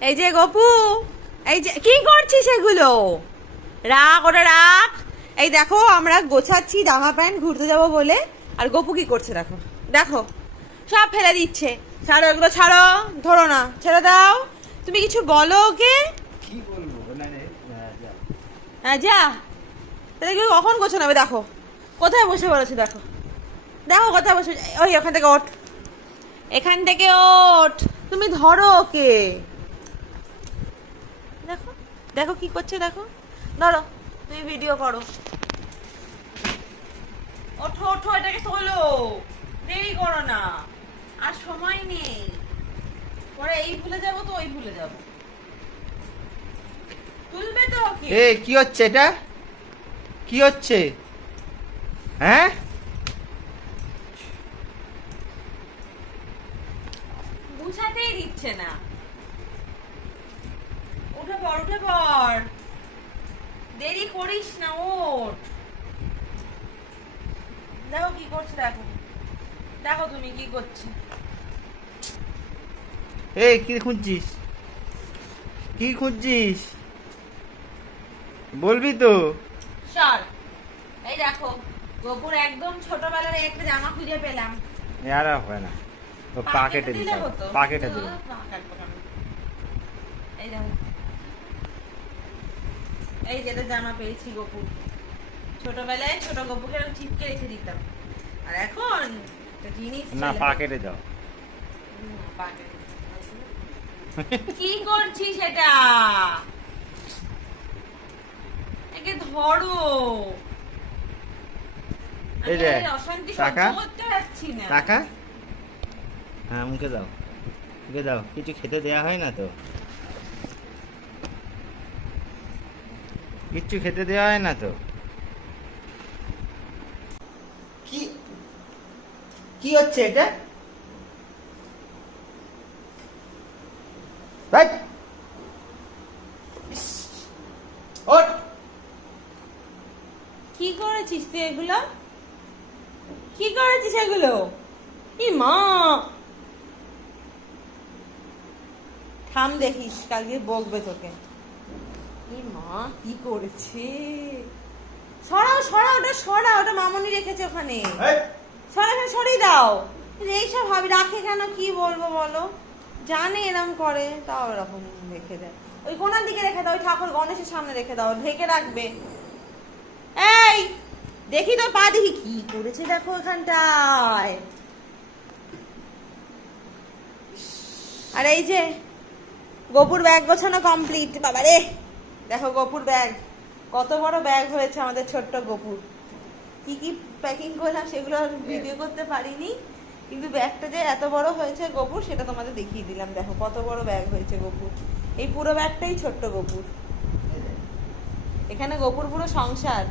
এই যে গপু, এই যে কি করছিস এগুলো? রাখ ওটা রাখ। এই দেখো আমরা গোছাচ্ছি জামা প্যান্ট ঘুরতে যাবো বলে, আর গপু কি করছে দেখো, দেখো সব ফেলে দিচ্ছে। ছাড়ো এগুলো, ছাড়ো, ধরো না, ছেড়ে দাও। তুমি কিছু বলো ওকে। কি বলবো না রে, যা। হ্যাঁ যা। তাহলে এগুলো কখন গোছাবে? দেখো কোথায় বসে পড়েছে, দেখো দেখো কোথায় বসে। ওই ওখান থেকে ওঠ, এখান থেকে ওঠ, তুমি ধরো ওকে। দেখো দেখো কি করছে, দেখো, ধরো, তুমি ভিডিও করো। ওঠো ওঠো, এটাকে তোলো, দেরি করো না, আর সময় নেই, পরে এই ভুলে যাবো তো ওই ভুলে যাবো। তুলবে তো ওকে। এ কি হচ্ছে এটা? কি হচ্ছে? হ্যাঁ, গুছাতেই দিচ্ছে না। উঠে পড়, উঠে পড়, দেরি করিস না, ওঠ। দেখো কি করছে, দেখো দেখো তুমি কি করছে। এ কি খুঁজছিস? কি খুঁজছিস? বলবি তো? সর। এই দেখো গোপুর একদম ছোটবেলার একটা জামা খুঁজে পেলাম। আর হবে না, ও পা কেটে দিলে দিতে হতো। পা কেটে দিল। পা কাটবো কেন? এই দেখো, এই যে একটা জামা পেয়েছি গোপুর। ছোটবেলায় ছোট গোপুকে আমি চিপকে রেখে দিতাম, আর এখন একটা জিনিস না, ছেলে- পা কেটে দাও। পা কেটে দিতাম। কি করছিস এটা? একে ধরো। এই যে, আমি অশান্তি সহ্য টাকা? করতে পারছি না। টাকা? হ্যাঁ, মুখে দাও, মুখে দাও। কিছু খেতে দেয়া হয় না তো? কিচ্ছু খেতে দেওয়া হয় না তো? কি কি হচ্ছে এটা? রাইট, ওঠ। কি করেছিস তুই এগুলো? কি করেছিস এগুলো? ই মা, থাম দেখিস, কালকে বকবে তোকে। ই মা কি করেছে? সরাও সরাও, ওটা সরাও, ওটা মামনি রেখেছে ওখানে। এই, সরাখানে সরিয়ে দাও। এইসব ভাবি রাখে কেন, কি বলবো বলো? জানে এরম করে, তাও এরকম রেখে দেয়। ওই কোনার দিকে রেখে দাও, ওই ঠাকুর গণেশের সামনে রেখে দাও, ঢেকে রাখবে। এই দেখি তো, পা দেখি কি করেছে, দেখো এখানটায়। আর এই যে গোপুর ব্যাগ গোছানো কমপ্লিট। বাবা রে, দেখো গোপুর ব্যাগ, কত বড় ব্যাগ হয়েছে আমাদের ছোট্ট গোপুর। কি কি প্যাকিং করলাম সেগুলো ভিডিও করতে পারিনি, কিন্তু ব্যাগটা যে এত বড় হয়েছে গোপুর সেটা তোমাদের দেখিয়ে দিলাম। দেখো কত বড় ব্যাগ হয়েছে গোপুর। এই পুরো ব্যাগটাই ছোট্ট গোপুর। এখানে গোপুর পুরো সংসার।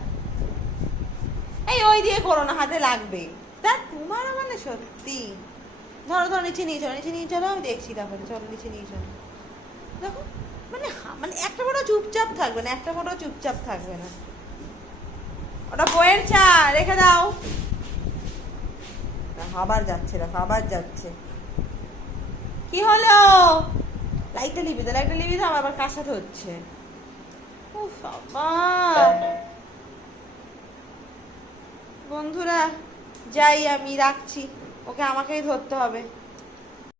এই ওই দিয়ে করো না, হাতে লাগবে। তা তোমার মানে সত্যি। ধরো ধরো, নিচে নিয়ে চলো, নিচে নিয়ে চলো, আমি দেখছি তাহলে। চলো নিচে নিয়ে চলো। দেখো মানে মানে একটা বড় চুপচাপ থাকবে না, একটা বড় চুপচাপ থাকবে না। ওটা বইয়ের চা, রেখে দাও। আবার যাচ্ছে, দেখো আবার যাচ্ছে। কি হলো? লাইটটা নিবি তো, লাইটটা নিবি তো, আমার আবার কার সাথে হচ্ছে? উফ বাবা। বন্ধুরা যাই, আমি রাখছি, ওকে আমাকেই ধরতে হবে।